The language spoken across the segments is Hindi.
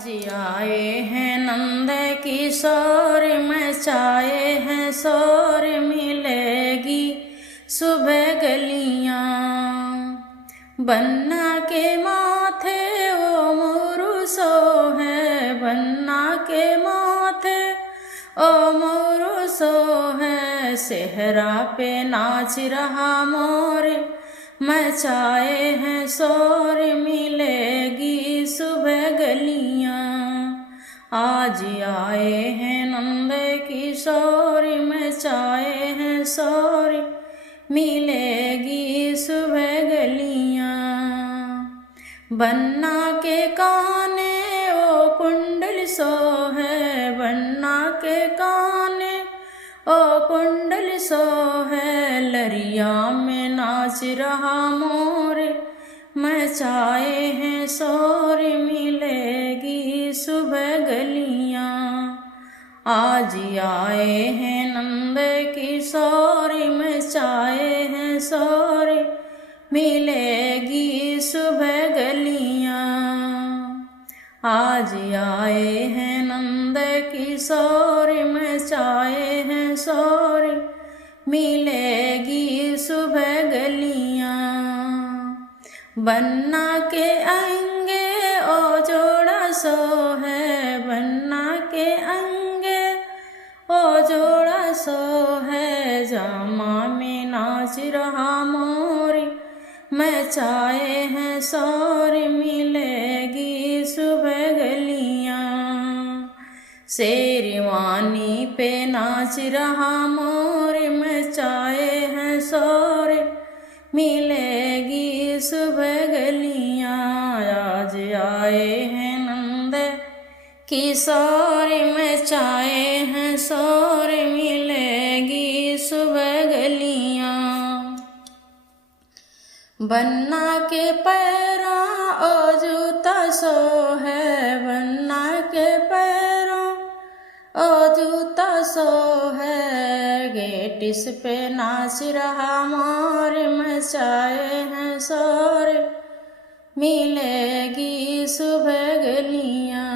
आज आए हैं नंद किशोर मचाए हैं शोर, मिलेगी सुबह गलियां। बन्ना के माथे वो मुरुसो है, बन्ना के माथे ओ मुरुसो है। सेहरा पे नाच रहा मोर, मचाए हैं शोर, मिलेगी सुबह गलियां। आज आए हैं नंद किशोर मचाए हैं शोर, मिलेगी सुबह गलियां। बन्ना के काने ओ कुंडल सो है, बन्ना के काने ओ कुंडल सो है। लरिया में नाच रहा मोर, मचाए हैं शोर, मिलेगी सुबह गलियां। आज आए हैं नंद किशोर मचाए हैं शोर, मिलेगी सुबह गलियां। आज आए हैं नंद किशोर मचाए हैं शोर, मिलेगी सुबह गलियां। बन्ना के अंगे ओ जोड़ा सो है, बन्ना के अंगे ओ जोड़ा सो है। जामा में नाच रहा मोर, मचाए हैं शोर, मिलेगी सुबह गलियां। शेरवानी पे नाच रहा मोर, मचाए हैं शोर, मिलेगी सुबह गलियां। आज आए हैं नंद किशोर मचाए हैं शोर, मिलेगी सुबह गलियां। बन्ना के पैरों ओ जूता सो है, बन्ना के पैरों ओ जूता सो है। गेटिस पे नाच रहा मोर, मचाए हैं शोर, मिलेगी सुबह गलियां।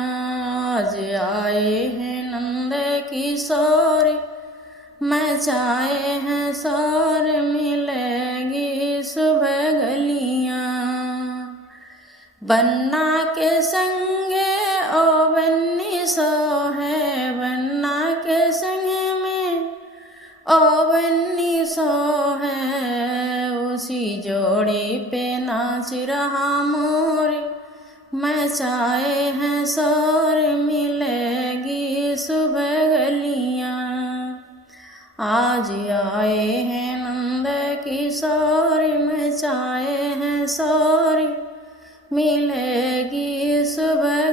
आज आए हैं नंद किशोर मचाए हैं शोर, मिलेगी सुबह गलियां। बन्ना के संगे ओ बन्नी सो है, बन्ना के संगे में ओ बन्नी सो है। उसी जोड़ी पे नाच रहा मोर, मचाए हैं शोर, मिलेगी सुबह गलियां। आज आए हैं नंद किशोर मचाए हैं शोर, मिलेगी सुबह